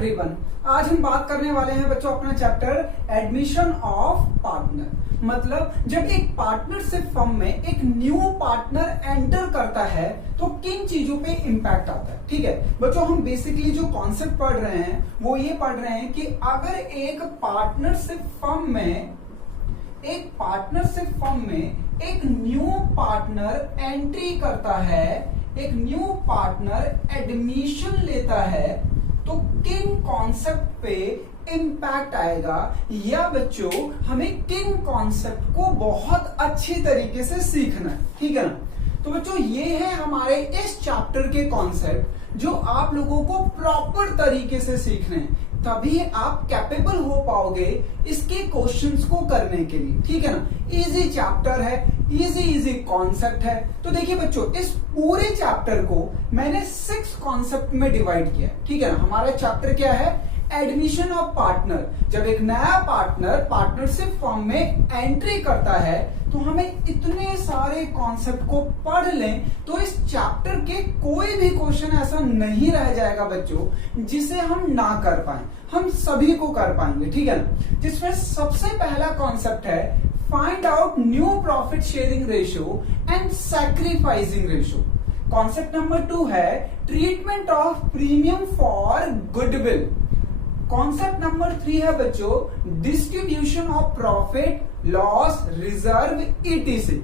Everyone, आज हम बात करने वाले हैं बच्चों अपना चैप्टर एडमिशन ऑफ पार्टनर। मतलब जब एक पार्टनरशिप फर्म में एक न्यू पार्टनर एंटर करता है तो किन चीजों पे इम्पैक्ट आता है। ठीक है बच्चों, हम बेसिकली जो कॉन्सेप्ट पढ़ रहे हैं वो ये पढ़ रहे हैं कि अगर एक पार्टनरशिप फर्म में एक न्यू पार्टनर एंट्री करता है, एक न्यू पार्टनर एडमिशन लेता है तो किन कॉन्सेप्ट पे इम्पैक्ट आएगा, या बच्चों हमें किन कॉन्सेप्ट को बहुत अच्छी तरीके से सीखना है। ठीक है ना। तो बच्चों ये है हमारे इस चैप्टर के कॉन्सेप्ट जो आप लोगों को प्रॉपर तरीके से सीखने हैं, तभी आप कैपेबल हो पाओगे इसके क्वेश्चंस को करने के लिए। ठीक है ना। इजी चैप्टर है, इजी कॉन्सेप्ट है। तो देखिए बच्चों, इस पूरे चैप्टर को मैंने 6 कॉन्सेप्ट में डिवाइड किया है। ठीक है ना। हमारा चैप्टर क्या है? Admission of partner. जब एक नया पार्टनर पार्टनरशिप फर्म में एंट्री करता है तो हमें इतने सारे कॉन्सेप्ट को पढ़ लें तो इस चैप्टर के कोई भी क्वेश्चन ऐसा नहीं रह जाएगा बच्चों जिसे हम ना कर पाए, हम सभी को कर पाएंगे। ठीक है ना। जिसमें सबसे पहला कॉन्सेप्ट है find out new profit sharing ratio and sacrificing ratio. Concept number 2 है treatment of premium for goodwill. Concept number 3 है बच्चों distribution of profit, loss, reserve, etc.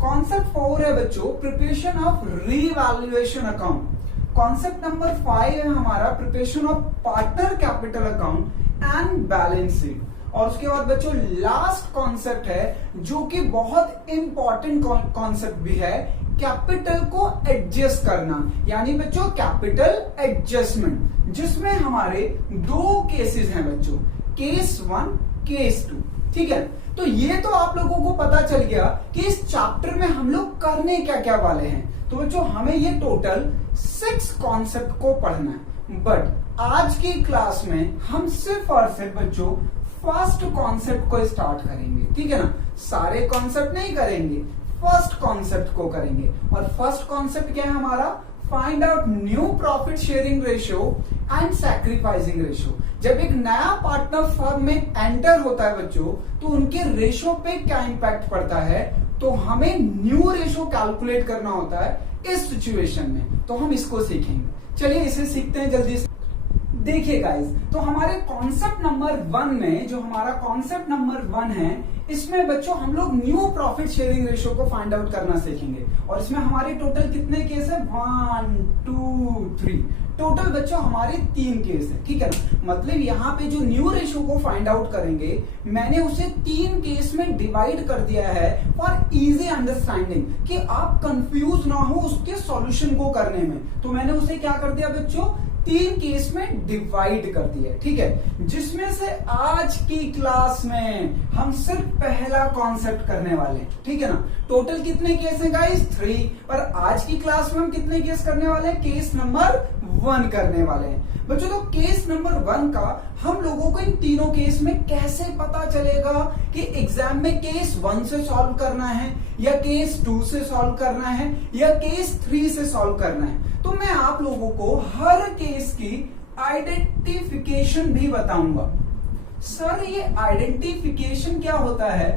Concept 4 है बच्चों preparation of revaluation account. Concept number 5 है हमारा preparation of partner capital account and balance sheet. और उसके बाद बच्चों लास्ट कॉन्सेप्ट है जो कि बहुत इंपॉर्टेंट कॉन्सेप्ट भी है, कैपिटल को एडजस्ट करना, यानी बच्चों कैपिटल एडजस्टमेंट, जिसमें हमारे 2 केसेस हैं बच्चों, केस 1, केस 2। ठीक है। तो ये तो आप लोगों को पता चल गया कि इस चैप्टर में हम लोग करने क्या क्या वाले हैं। तो बच्चों हमें ये टोटल 6 कॉन्सेप्ट को पढ़ना है, बट आज की क्लास में हम सिर्फ और सिर्फ बच्चों फर्स्ट कॉन्सेप्ट को स्टार्ट करेंगे। ठीक है ना। सारे कॉन्सेप्ट नहीं करेंगे, फर्स्ट कॉन्सेप्ट को करेंगे। और फर्स्ट कॉन्सेप्ट क्या है हमारा? Find out new profit sharing ratio and sacrificing ratio. जब एक नया पार्टनर फर्म में एंटर होता है बच्चों तो उनके रेशियो पे क्या इंपैक्ट पड़ता है, तो हमें न्यू रेशियो कैलकुलेट करना होता है इस सिचुएशन में। तो हम इसको सीखेंगे। चलिए इसे सीखते हैं जल्दी से। देखिए गाइस, तो हमारे कॉन्सेप्ट नंबर 1 में जो हमारा कॉन्सेप्ट नंबर 1 है, इसमें बच्चों हम लोग न्यू प्रॉफिट शेयरिंग रेशियो को फाइंड आउट करना सीखेंगे। और इसमें हमारे टोटल कितने केस है? 1 2 3। टोटल बच्चों हमारे 3 केस है। ठीक है ना। मतलब यहाँ पे जो न्यू रेशियो को फाइंड आउट करेंगे मैंने उसे 3 केस में डिवाइड कर दिया है फॉर इजी अंडरस्टैंडिंग, कि आप कंफ्यूज ना हो उसके सॉल्यूशन को करने में। तो मैंने उसे क्या कर दिया बच्चों? 3 केस में डिवाइड कर दिया। ठीक है। जिसमें से आज की क्लास में हम सिर्फ पहला कॉन्सेप्ट करने वाले हैं। ठीक है ना। टोटल कितने केस हैं गाइस? 3। पर आज की क्लास में हम कितने केस करने वाले हैं? केस नंबर 1 करने वाले हैं बच्चों। तो केस नंबर 1 का हम लोगों को इन तीनों केस में कैसे पता चलेगा कि एग्जाम में केस 1 से सॉल्व करना है, या केस 2 से सॉल्व करना है, या केस 3 से सॉल्व करना है। तो मैं आप लोगों को हर केस की आइडेंटिफिकेशन भी बताऊंगा। सर ये आइडेंटिफिकेशन क्या होता है?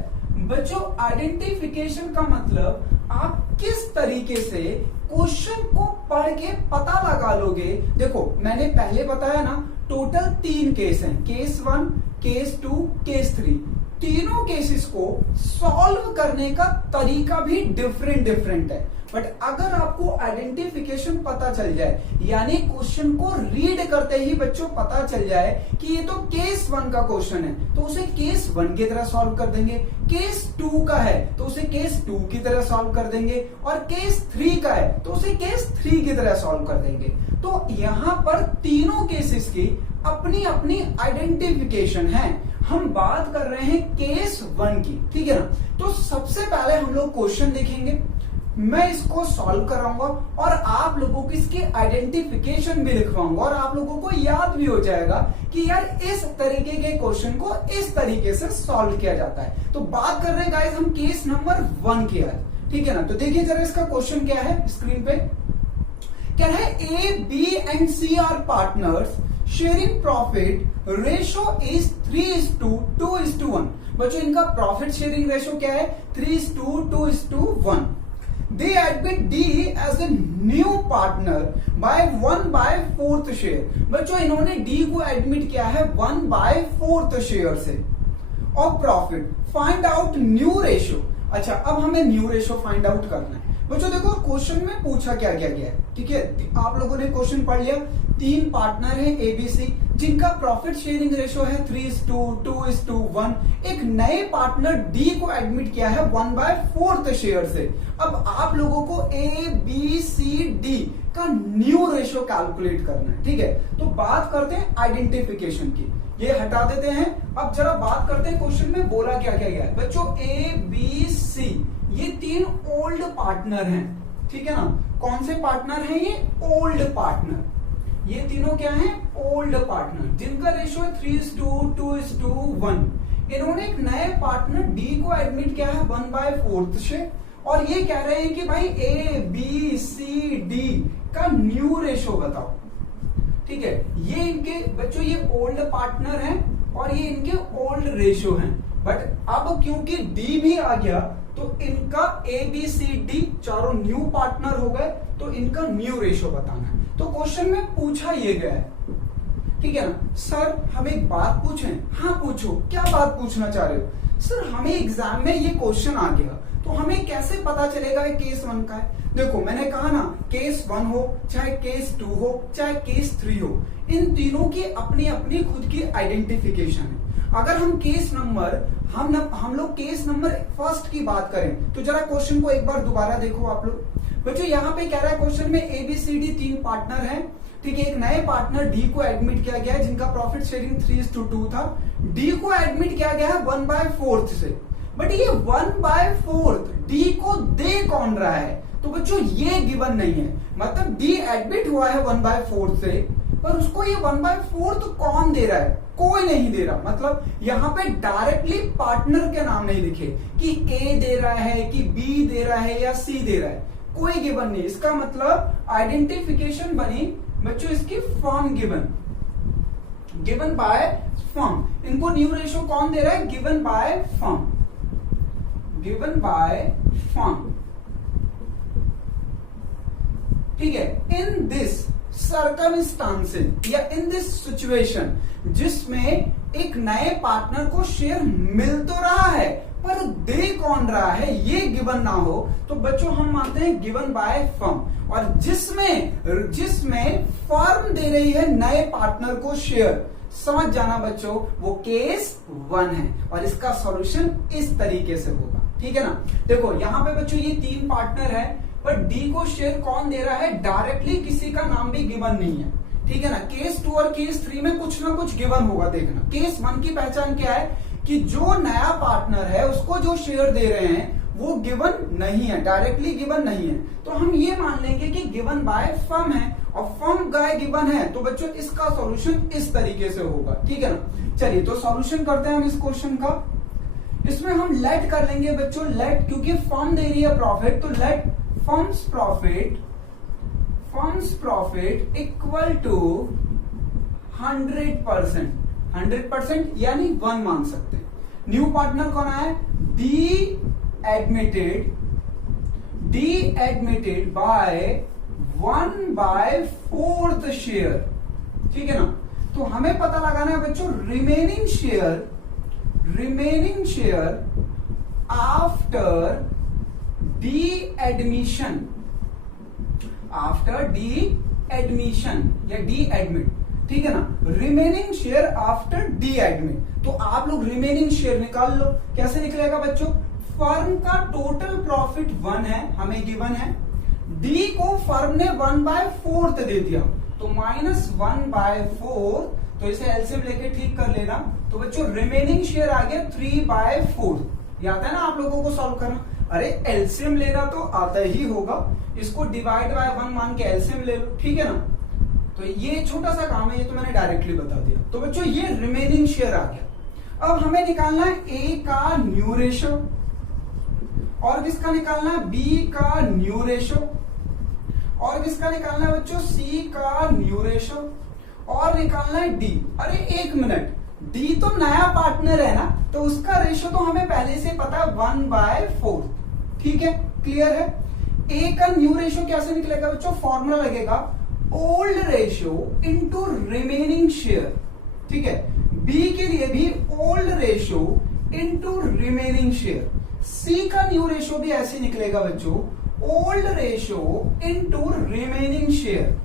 बच्चों आइडेंटिफिकेशन का मतलब आप किस तरीके से क्वेश्चन को पढ़ के पता लगा लोगे। देखो मैंने पहले बताया ना, टोटल 3 केस हैं, केस 1, केस 2, केस 3। तीनों केसेस को सॉल्व करने का तरीका भी डिफरेंट है। बट अगर आपको आइडेंटिफिकेशन पता चल जाए, यानी क्वेश्चन को रीड करते ही बच्चों पता चल जाए कि ये तो केस 1 का क्वेश्चन है, तो उसे केस 1 की तरह सॉल्व कर देंगे। केस 2 का है तो उसे केस 2 की तरह सॉल्व कर देंगे, और केस 3 का है तो उसे केस 3 की तरह सॉल्व कर देंगे। तो यहाँ पर तीनों केसेस की अपनी अपनी आइडेंटिफिकेशन है। हम बात कर रहे हैं केस 1 की। ठीक है ना। तो सबसे पहले हम लोग क्वेश्चन देखेंगे, मैं इसको सॉल्व कराऊंगा और आप लोगों को इसकी आइडेंटिफिकेशन भी लिखवाऊंगा, और आप लोगों को याद भी हो जाएगा कि यार इस तरीके के क्वेश्चन को इस तरीके से सॉल्व किया जाता है। तो बात कर रहे हैं गाइस हम केस नंबर 1 की आज। ठीक है ना। तो देखिए जरा इसका क्वेश्चन क्या है स्क्रीन पे। कह रहा है A B and C are partners sharing profit ratio is 3:2:1। बच्चों इनका प्रॉफिट शेयरिंग रेशो क्या है? 3:2:1। They admit D as a new partner by 1/4 share. बच्चों इन्होंने D को एडमिट किया है 1/4 शेयर से। और profit find out new ratio. अच्छा, अब हमें न्यू रेशो फाइंड आउट करना है। बच्चों देखो क्वेश्चन में पूछा क्या क्या गया है, ठीक है? आप लोगों ने क्वेश्चन पढ़ लिया। 3 पार्टनर है एबीसी जिनका प्रॉफिट शेयरिंग रेशो है 3:2:1। एक नए पार्टनर डी को एडमिट किया है 1/4 शेयर से। अब आप लोगों को ए बी सी डी का न्यू रेशो कैलकुलेट करना है, ठीक है? तो बात करते हैं आइडेंटिफिकेशन की, ये हटा देते हैं। अब जरा बात करते हैं क्वेश्चन में बोला क्या क्या गया है। बच्चों ए बी सी ये 3 ओल्ड पार्टनर हैं, ठीक है ना? कौन से पार्टनर हैं ये? Old partner. ये तीनों क्या हैं? ओल्ड पार्टनर जिनका रेशो है 3:2:1। इन्होंने एक नए पार्टनर डी को एडमिट किया है 1/4 से, और ये कह रहे हैं कि भाई ए बी सी डी का न्यू रेशो बताओ, ठीक है? ये इनके बच्चों ये ओल्ड पार्टनर हैं और ये इनके ओल्ड रेशो हैं। बट अब क्योंकि डी भी आ गया तो इनका ए बी सी डी चारों न्यू पार्टनर हो गए, तो इनका न्यू रेशो बताना है। तो क्वेश्चन में पूछा ये गया है, ठीक है ना? सर हम एक बात पूछें? हाँ पूछो, क्या बात पूछना चाह रहे हो? सर हमें एग्जाम में ये क्वेश्चन आ गया तो हमें कैसे पता चलेगा ये केस 1 का है? देखो मैंने कहा ना, केस 1 हो चाहे केस 2 हो चाहे केस 3 हो, इन तीनों की अपनी अपनी खुद की आइडेंटिफिकेशन है। अगर हम केस नंबर हम लोग केस नंबर फर्स्ट की बात करें तो जरा क्वेश्चन को एक बार दोबारा देखो आप लोग। बच्चों यहाँ पे कह रहा है क्वेश्चन में A B C D 3 partner हैं, ठीक है? एक नए पार्टनर डी को एडमिट किया गया है जिनका प्रॉफिट शेयरिंग 3:2 था। डी को एडमिट किया गया है 1/4 से। बट ये 1/4 डी को दे कौन रहा है? तो बच्चों ये गिवन नहीं है, मतलब डी एडमिट हुआ है 1/4 से, पर उसको ये 1/4 कौन दे रहा है? कोई नहीं दे रहा। मतलब यहाँ पे डायरेक्टली पार्टनर के नाम नहीं लिखे कि ए दे रहा है कि बी दे रहा है या सी दे रहा है, कोई गिवन नहीं। इसका मतलब आइडेंटिफिकेशन बनी बच्चों इसकी फर्म गिवन बाय फर्म। इनको न्यू रेशो कौन दे रहा है? Given by firm. ठीक है? इन दिस सर्कमस्टांसेस या इन दिस सिचुएशन जिसमें एक नए पार्टनर को शेयर मिल तो रहा है पर दे कौन रहा है ये गिवन ना हो, तो बच्चों हम मानते हैं गिवन बाय फर्म। और जिसमें फर्म दे रही है नए पार्टनर को शेयर, समझ जाना बच्चों वो केस 1 है और इसका सॉल्यूशन इस तरीके से होगा, ठीक है ना? देखो यहाँ पे बच्चों ये 3 पार्टनर है पर डी को शेयर कौन दे रहा है? डायरेक्टली किसी का नाम भी गिवन नहीं है, ठीक है ना? केस 2 और केस 3 में कुछ ना कुछ गिवन होगा। देखना केस 1 की पहचान क्या है कि जो नया पार्टनर है उसको जो शेयर दे रहे हैं वो गिवन नहीं है, डायरेक्टली गिवन नहीं है, तो हम ये मान लेंगे कि गिवन बाय फर्म है और फर्म गाय गिवन है, तो बच्चों इसका सॉल्यूशन इस तरीके से होगा, ठीक है ना? चलिए तो सॉल्यूशन करते हैं हम इस क्वेश्चन का। इसमें हम लेट कर लेंगे बच्चों, लेट, क्योंकि फर्म दे रही है प्रॉफिट, तो let firm's profit equal to 100%। 100% यानी 1 मान सकते हैं। न्यू पार्टनर कौन है? डी एडमिटेड बाय 1/4 शेयर, ठीक है ना? तो हमें पता लगाना है बच्चों remaining share after D admission या डी एडमिट, ठीक है ना? Remaining share after D admit. तो आप लोग रिमेनिंग शेयर निकाल लो। कैसे निकलेगा बच्चों? फर्म का टोटल प्रॉफिट 1 है, हमें गिवन है। डी को फर्म ने 1/4 दे दिया, तो -1/4, तो इसे एलसीएम लेके ठीक कर लेना। तो बच्चों रिमेनिंग शेयर आ गया 3/4। ये आता है ना आप लोगों को सॉल्व करना? अरे एलसीएम लेना तो आता ही होगा, इसको डिवाइड बाय 1 मान के एलसीएम ले लो, ठीक है ना? तो ये छोटा सा काम है, ये तो मैंने डायरेक्टली बता दिया। तो बच्चों ये रिमेनिंग शेयर आ गया। अब हमें निकालना है ए का न्यू रेशो और किसका निकालना है? बी का न्यू रेशो। और किसका निकालना है बच्चों, सी का न्यू रेशो, और निकालना है डी। अरे एक मिनट, डी तो नया पार्टनर है ना, तो उसका रेशो तो हमें पहले से पता है 1/4। ठीक है, क्लियर है। ए का न्यू रेशो कैसे निकलेगा बच्चों, फॉर्मूला लगेगा old ratio into remaining share. ठीक है, बी के लिए भी old ratio into remaining share. C का न्यू रेशो भी ऐसे निकलेगा बच्चों, old ratio into remaining share.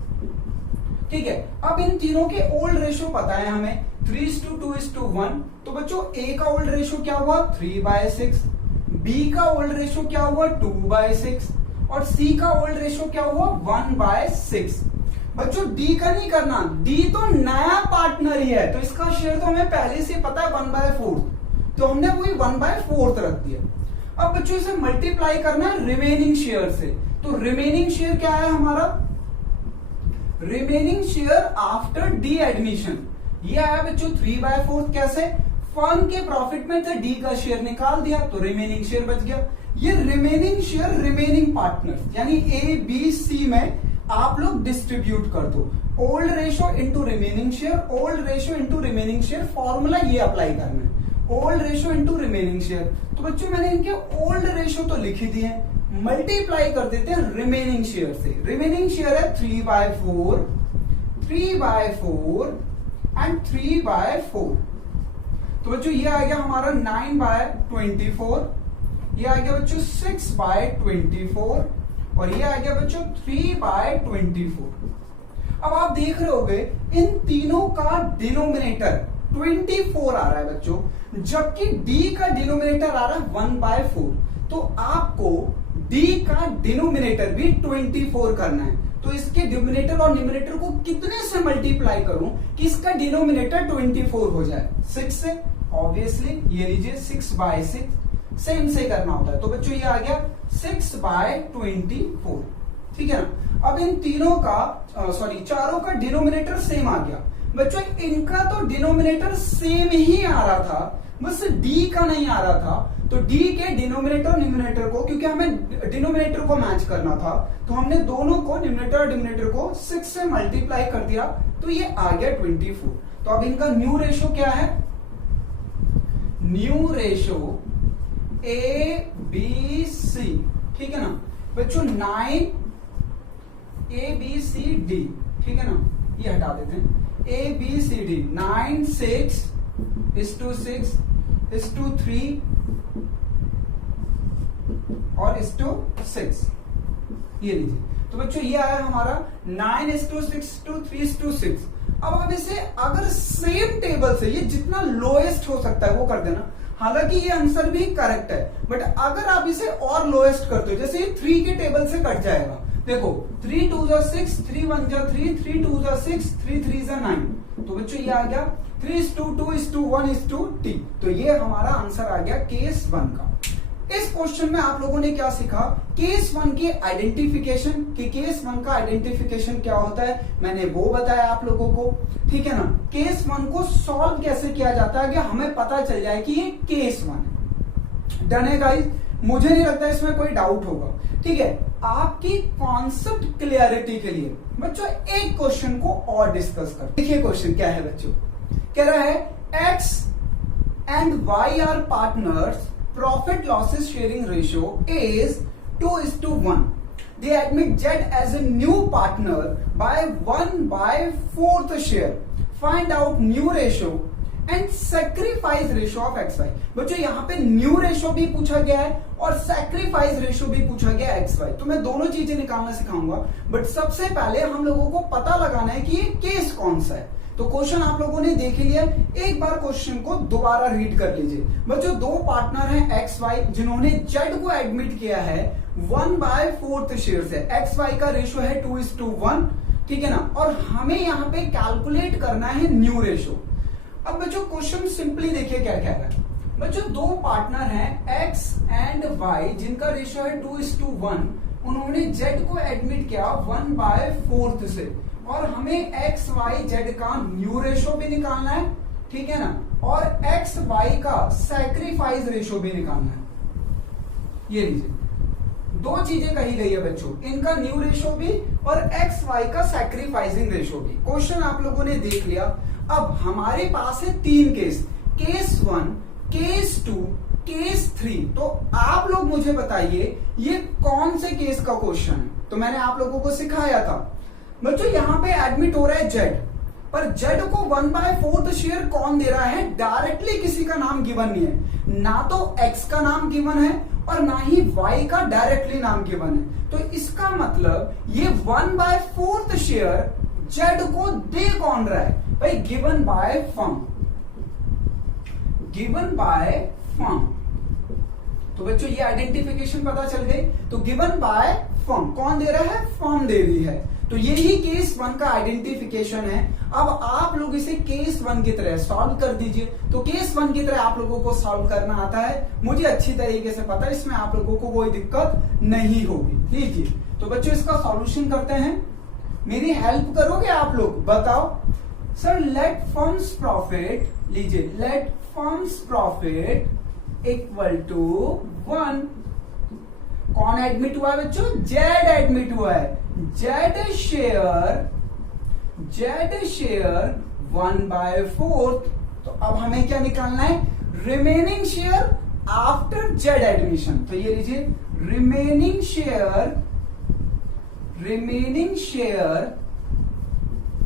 ठीक है, अब इन तीनों के ओल्ड रेशो पता है हमें 3:2:1। तो बच्चों ए का ओल्ड रेशो क्या हुआ 3/6, बी का ओल्ड रेशो क्या हुआ 2/6, और सी का ओल्ड रेशो क्या हुआ 1/6। बच्चों डी का नहीं करना, डी तो नया पार्टनर ही है, तो इसका शेयर तो हमें पहले से पता है 1/4, तो हमने वही 1/4 रख दिया। अब बच्चों इसे मल्टीप्लाई करना है रिमेनिंग शेयर से, तो रिमेनिंग शेयर क्या है हमारा, remaining share after D admission, ये आया बच्चों 3/4। कैसे, फर्म के प्रॉफिट में से डी का शेयर निकाल दिया तो रिमेनिंग शेयर बच गया। ये रिमेनिंग शेयर रिमेनिंग पार्टनर यानी ए बी सी में आप लोग डिस्ट्रीब्यूट कर दो, old ratio into remaining share, old ratio into remaining share, formula ये अप्लाई करना है, old ratio into remaining share. तो बच्चों मैंने इनके ओल्ड रेशो तो लिख ही दिए, मल्टीप्लाई कर देते हैं रिमेनिंग शेयर से। रिमेनिंग शेयर है 3/4, 3/4 एंड 3/4। तो बच्चों ये आ गया हमारा 9/24, ये आ गया बच्चों 6/24, और ये आ गया बच्चों 3/24। अब आप देख रहे होगे इन तीनों का डिनोमिनेटर 24 आ रहा है बच्चों, जबकि डी का डिनोमिनेटर आ रहा है 1/4। तो आपको डी का डिनोमिनेटर भी 24 करना है। तो इसके डिनोमिनेटर और न्यूमरेटर को कितने से मल्टीप्लाई करूं कि इसका डिनोमिनेटर 24 हो जाए, 6 से। ऑब्वियसली ये लीजिए 6/6 सेम से करना होता है, तो बच्चों ये आ गया 6/24। ठीक है ना। अब इन तीनों का चारों का डिनोमिनेटर सेम आ गया। बच्चों इनका तो डिनोमिनेटर सेम ही आ रहा था, बस डी का नहीं आ रहा था। तो डी के डिनोमिनेटर और न्यूमरेटर को, क्योंकि हमें डिनोमिनेटर को मैच करना था, तो हमने दोनों को न्यूमरेटर और डिनोमिनेटर को 6 से मल्टीप्लाई कर दिया, तो ये आ गया 24। तो अब इनका न्यू रेशो क्या है, new ratio A B C. ठीक है ना बच्चों, 9 ए बी सी डी। ठीक है ना, ये हटा देते हैं, ए बी सी डी 9 6:6 3 और 6। ये लीजिए, तो बच्चों ये आया हमारा 9:6:3:6। अब आप इसे अगर सेम टेबल से, ये जितना लोएस्ट हो सकता है वो कर देना। हालांकि ये आंसर भी करेक्ट है, बट अगर आप इसे और लोएस्ट करते हो, जैसे ये 3 के टेबल से कट जाएगा। देखो 3 2 6, 3 1 3, 3 2 6, 3 3 9। तो बच्चों ये आ गया 3:2:1:T। तो ये हमारा आंसर आ गया केस 1 का। इस क्वेश्चन में आप लोगों ने क्या सीखा, केस 1 की आइडेंटिफिकेशन, कि केस 1 का आइडेंटिफिकेशन क्या होता है मैंने वो बताया आप लोगों को। ठीक है ना, केस 1 को सॉल्व कैसे किया जाता है कि हमें पता चल जाए कि ये केस 1 है। डन है गाइस, मुझे नहीं लगता इसमें कोई डाउट होगा। ठीक है, आपकी कॉन्सेप्ट क्लियरिटी के लिए बच्चों एक क्वेश्चन को और डिस्कस कर। देखिए क्वेश्चन क्या है बच्चों, कह रहा है X and Y are partners, profit losses sharing ratio is 2:1. They admit Z as a new partner by 1/4 share. Find out new ratio and sacrifice ratio of XY. बच्चों यहाँ पे न्यू रेशो भी पूछा गया है और सैक्रिफाइस रेशो भी पूछा गया है XY। तो मैं दोनों चीजें निकालना सिखाऊंगा, बट सबसे पहले हम लोगों को पता लगाना है कि ये केस कौन सा है। तो क्वेश्चन आप लोगों ने देख लिया, एक बार क्वेश्चन को दोबारा रीड कर लीजिए। बच्चों दो पार्टनर हैं एक्स वाई, जिन्होंने जेड को एडमिट किया है 1/4 शेयर से। एक्स वाई का रेशो है 2:1। ठीक है ना, और हमें यहाँ पे कैलकुलेट करना है न्यू रेशो। अब बच्चों क्वेश्चन सिंपली देखिए क्या कह रहा है। बच्चों दो पार्टनर हैं एक्स एंड वाई, जिनका रेशो है 2:1। उन्होंने जेड को एडमिट किया 1/4 से, और हमें एक्स वाई जेड का न्यू रेशो भी निकालना है। ठीक है ना, और एक्स वाई का सैक्रिफाइस रेशो भी निकालना है। ये लीजिए, दो चीजें कही गई है बच्चों, इनका न्यू रेशो भी और एक्स वाई का सैक्रिफाइसिंग रेशो भी। क्वेश्चन आप लोगों ने देख लिया। अब हमारे पास है 3 केस, केस 1, केस 2, केस 3। तो आप लोग मुझे बताइए ये कौन से केस का क्वेश्चन है। तो मैंने आप लोगों को सिखाया था बच्चों, यहां पे एडमिट हो रहा है जेड, पर जेड को 1/4 शेयर कौन दे रहा है, डायरेक्टली किसी का नाम गिवन नहीं है, ना तो एक्स का नाम गिवन है और ना ही वाई का डायरेक्टली नाम गिवन है। तो इसका मतलब ये 1/4 शेयर जेड को दे कौन रहा है भाई, given by firm, given by firm. तो बच्चों ये आइडेंटिफिकेशन पता चल गई। तो गिवन बाय फर्म, कौन दे रहा है, फर्म दे रही है। तो यही केस 1 का आइडेंटिफिकेशन है। अब आप लोग इसे केस 1 की तरह सॉल्व कर दीजिए। तो केस 1 की तरह आप लोगों को सॉल्व करना आता है, मुझे अच्छी तरीके से पता है, इसमें आप लोगों को कोई दिक्कत नहीं होगी। लीजिए तो बच्चों इसका सॉल्यूशन करते हैं, मेरी हेल्प करोगे आप लोग, बताओ सर। लेट फर्म्स प्रॉफिट, लीजिए let firm's profit equal to 1। कौन एडमिट हुआ है बच्चों, जेड एडमिट हुआ है। Z share 1/4। तो अब हमें क्या निकालना है, remaining share after Z admission. तो ये लीजिए remaining share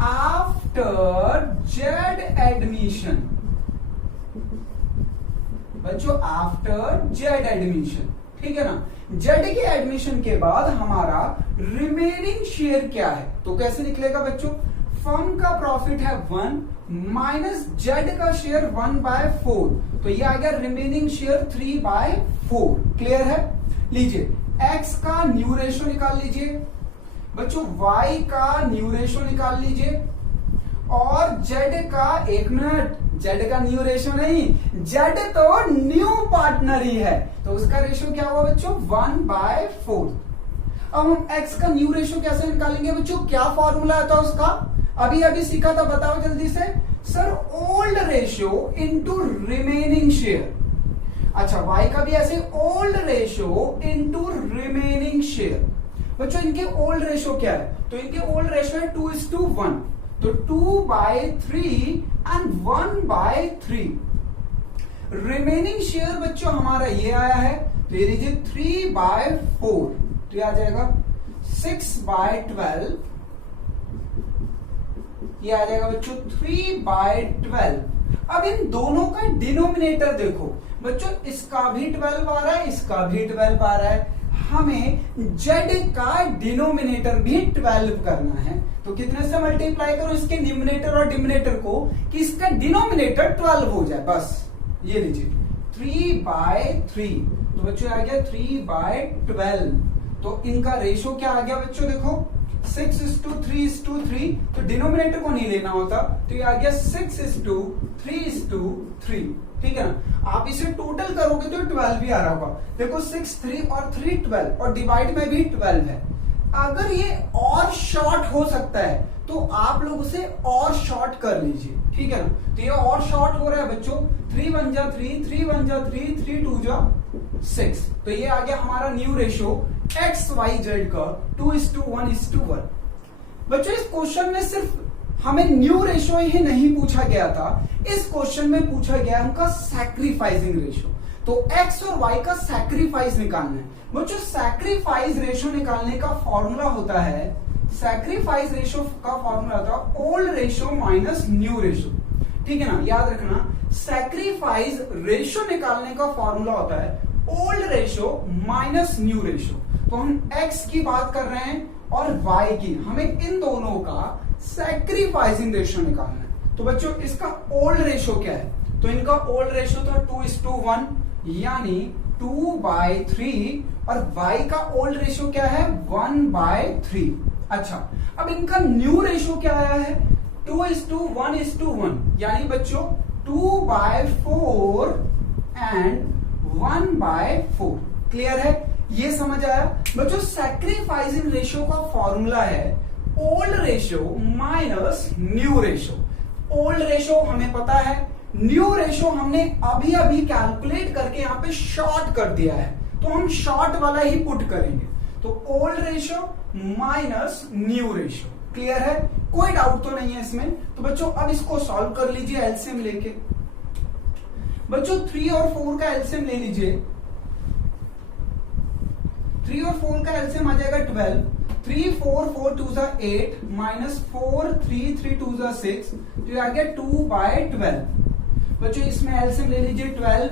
after Z admission. बच्चों आफ्टर जेड एडमिशन, ठीक है ना। जेड के एडमिशन के बाद हमारा रिमेनिंग शेयर क्या है, तो कैसे निकलेगा बच्चों, फर्म का प्रॉफिट है 1 माइनस जेड का शेयर 1/4। तो ये आ गया रिमेनिंग शेयर 3/4। क्लियर है। लीजिए एक्स का न्यू रेशो निकाल लीजिए बच्चों, वाई का न्यू रेशो निकाल लीजिए, और जेड का, 1 मिनट, जेड का न्यू रेशो नहीं, जेड तो न्यू पार्टनर ही है, तो उसका रेशो क्या हुआ बच्चों, 1/4। अब हम एक्स का न्यू रेशो कैसे निकालेंगे बच्चों, क्या फॉर्मूला था उसका, अभी अभी सीखा था, बताओ जल्दी से sir. Old ratio into remaining share. अच्छा वाई का भी ऐसे old ratio into remaining share. बच्चों इनके ओल्ड रेशो क्या है, तो इनके ओल्ड रेशो है 2:1। तो 2/3 एंड 1/3। रिमेनिंग शेयर बच्चों हमारा ये आया है, तो ये लीजिए 3/4। तो ये आ जाएगा 6/12। ये आ जाएगा बच्चों 3/12। अब इन दोनों का डिनोमिनेटर देखो बच्चों, इसका भी 12 आ रहा है, इसका भी 12 आ रहा है। हमें जेड का डिनोमिनेटर भी 12 करना है, तो कितने से मल्टीप्लाई करो इसके न्यूमिनेटर और डिनोमिनेटर को कि इसका डिनोमिनेटर 12 हो जाए, बस। ये लीजिए 3/3। तो बच्चों आ गया 3/12। तो इनका रेशो क्या आ गया बच्चों, देखो 6:3:3। तो डिनोमिनेटर को नहीं लेना होता, तो ये आ गया 6:3:3। ठीक है ना। आप इसे टोटल करोगे तो 12 भी आ रहा होगा। देखो 6, 3 और 3 12, और डिवाइड में भी 12 है। अगर ये और शॉर्ट हो सकता है तो आप लोग उसे और शॉर्ट कर लीजिए, ठीक है ना। तो ये और शॉर्ट हो रहा है बच्चों, 3 1 जा 3, 3 1 जा 3, 3 2 जा 6। तो ये आ गया हमारा new ratio X Y Z का 2:1:1। बच्चों इस क्वेश्चन में सिर्फ हमें न्यू रेशो ही नहीं पूछा गया था, इस क्वेश्चन में पूछा गया उनका सैक्रिफाइसिंग रेशो। तो एक्स और वाई का सैक्रिफाइस निकालना है बच्चों। सैक्रिफाइस रेशो निकालने का फॉर्मूला होता है, सैक्रिफाइस रेशो का फॉर्मूला होता है old ratio minus new ratio, ठीक है ना। याद रखना सैक्रिफाइस रेशो निकालने का फॉर्मूला होता है old ratio minus new ratio. तो हम एक्स की बात कर रहे हैं और वाई की, हमें इन दोनों का सैक्रिफाइसिंग रेशो निकालना है। तो बच्चों इसका ओल्ड रेशो क्या है, तो इनका ओल्ड रेशो था 2:1 यानी 2/3, और y का ओल्ड रेशो क्या है 1/3। अच्छा अब इनका न्यू रेशो क्या आया है 2:1:1 यानी बच्चों 2/4 एंड 1/4। क्लियर है, ये समझ आया बच्चों। सैक्रिफाइसिंग रेशो का फॉर्मूला है old ratio minus new ratio. Old ratio हमें पता है, न्यू रेशो हमने अभी अभी कैलकुलेट करके यहां पे शॉर्ट कर दिया है। तो हम शॉर्ट वाला ही पुट करेंगे। तो old ratio minus new ratio. Clear है, कोई डाउट तो नहीं है इसमें। तो बच्चों अब इसको सॉल्व कर लीजिए एलसीएम लेके। बच्चों 3 और 4 का एलसीएम ले लीजिए। 3 और 4 का एलसीएम आ जाएगा 12। 3 4 4 2 8 माइनस 4 3 3 2 6, तो ये आ गया 2/12। बच्चों इसमें एलसीएम ले लीजिए 12।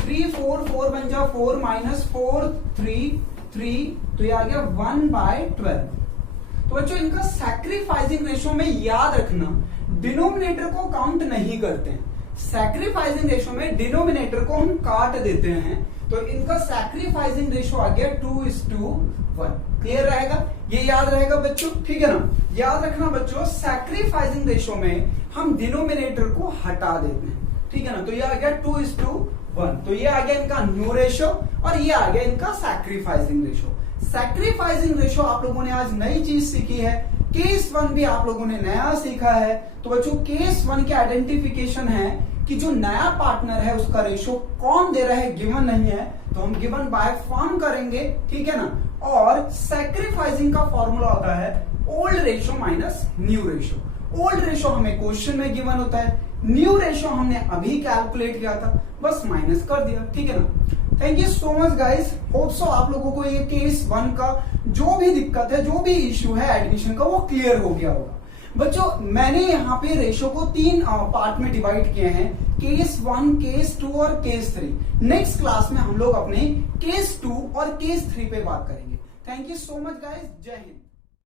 3 4 4 बन जा 4 माइनस 4 3 3, तो ये आ गया 1/12। तो बच्चों इनका सैक्रिफाइसिंग रेशियो में याद रखना डिनोमिनेटर को काउंट नहीं करते हैं। सैक्रिफाइसिंग रेशियो में डिनोमिनेटर को हम काट देते हैं, तो इनका सैक्रिफाइसिंग रेशियो आ गया 2:1। क्लियर रहेगा, ये याद रहेगा बच्चों, ठीक है ना। याद रखना बच्चों सैक्रिफाइसिंग रेशियो में हम डिनोमिनेटर को हटा देते हैं, ठीक है ना। तो ये आ गया 2:1। तो ये आ गया इनका न्यू रेशियो और ये आ गया इनका सैक्रिफाइसिंग रेशियो। सैक्रिफाइसिंग रेशियो आप लोगों ने आज नई चीज सीखी है। केस 1 भी आप लोगों ने नया सीखा है। तो बच्चों केस 1 की आइडेंटिफिकेशन है कि जो नया पार्टनर है उसका रेशियो कौन दे रहा है, गिवन नहीं है, तो हम गिवन बाय फॉर्म करेंगे, ठीक है ना। और सैक्रिफाइसिंग का फॉर्मूला होता है old ratio minus new ratio. Old ratio हमें क्वेश्चन में गिवन होता है, न्यू रेशियो हमने अभी कैलकुलेट किया था, बस माइनस कर दिया, ठीक है ना। Thank you so much guys, hope so आप लोगों को ये केस 1 का जो भी दिक्कत है, जो भी इश्यू है एडमिशन का, वो क्लियर हो गया होगा। बच्चों मैंने यहाँ पे रेशियो को 3 पार्ट में डिवाइड किए हैं, केस 1, केस 2 और केस 3। नेक्स्ट क्लास में हम लोग अपने केस 2 और केस 3 पे बात करेंगे। Thank you so much guys, जय हिंद।